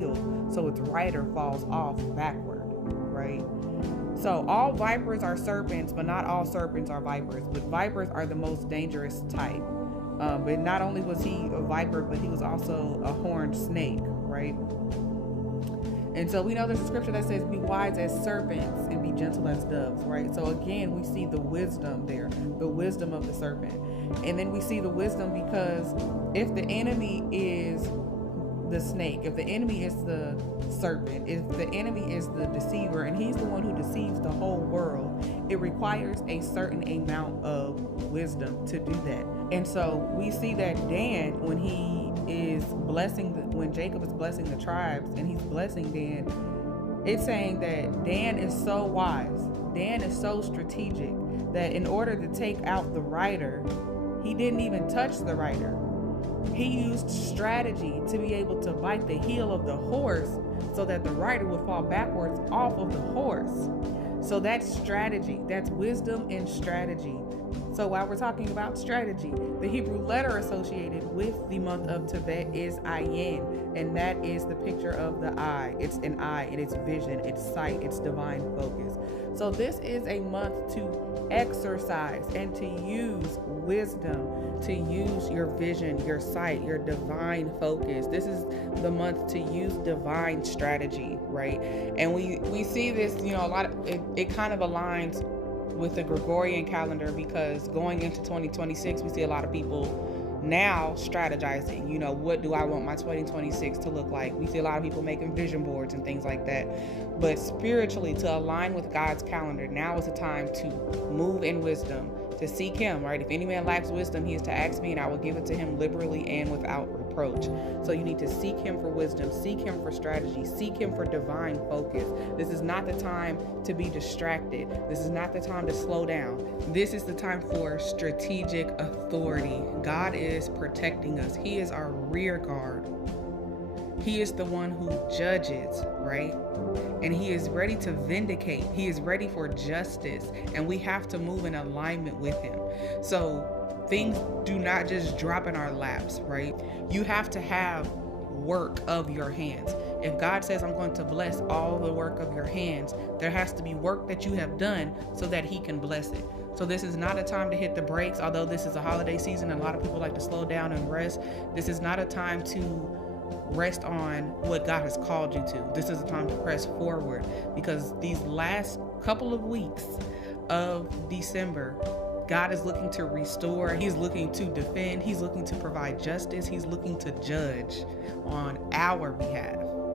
so its rider falls off backward, right? So all vipers are serpents, but not all serpents are vipers. But vipers are the most dangerous type. But not only was he a viper, but he was also a horned snake, right? And so we know there's a scripture that says, be wise as serpents and be gentle as doves, right? So again, we see the wisdom there, the wisdom of the serpent. And then we see the wisdom because if the enemy is the snake, if the enemy is the serpent, if the enemy is the deceiver, and he's the one who deceives the whole world, it requires a certain amount of wisdom to do that. And so we see that Dan, when he is when Jacob is blessing the tribes and he's blessing Dan, it's saying that Dan is so wise, Dan is so strategic that in order to take out the rider, he didn't even touch the rider. He used strategy to be able to bite the heel of the horse so that the rider would fall backwards off of the horse. So that's strategy. That's wisdom and strategy. So while we're talking about strategy, the Hebrew letter associated with the month of Tevet is Ayin, and that is the picture of the eye. It's an eye, and it's vision, it's sight, it's divine focus. So this is a month to exercise and to use wisdom, to use your vision, your sight, your divine focus. This is the month to use divine strategy, right? And we see this, a lot of it kind of aligns with the Gregorian calendar, because going into 2026, we see a lot of people now strategizing, what do I want my 2026 to look like? We see a lot of people making vision boards and things like that. But spiritually, to align with God's calendar, now is the time to move in wisdom, to seek him, right? If any man lacks wisdom, he is to ask me and I will give it to him liberally and without reproach. So you need to seek him for wisdom, seek him for strategy, seek him for divine focus. This is not the time to be distracted. This is not the time to slow down. This is the time for strategic authority. God is protecting us. He is our rear guard. He is the one who judges, right? And he is ready to vindicate. He is ready for justice. And we have to move in alignment with him. So things do not just drop in our laps, right? You have to have work of your hands. If God says, I'm going to bless all the work of your hands, there has to be work that you have done so that he can bless it. So this is not a time to hit the brakes, although this is a holiday season and a lot of people like to slow down and rest. This is not a time to rest on what God has called you to. This is a time to press forward, because these last couple of weeks of December, God is looking to restore. He's looking to defend. He's looking to provide justice. He's looking to judge on our behalf.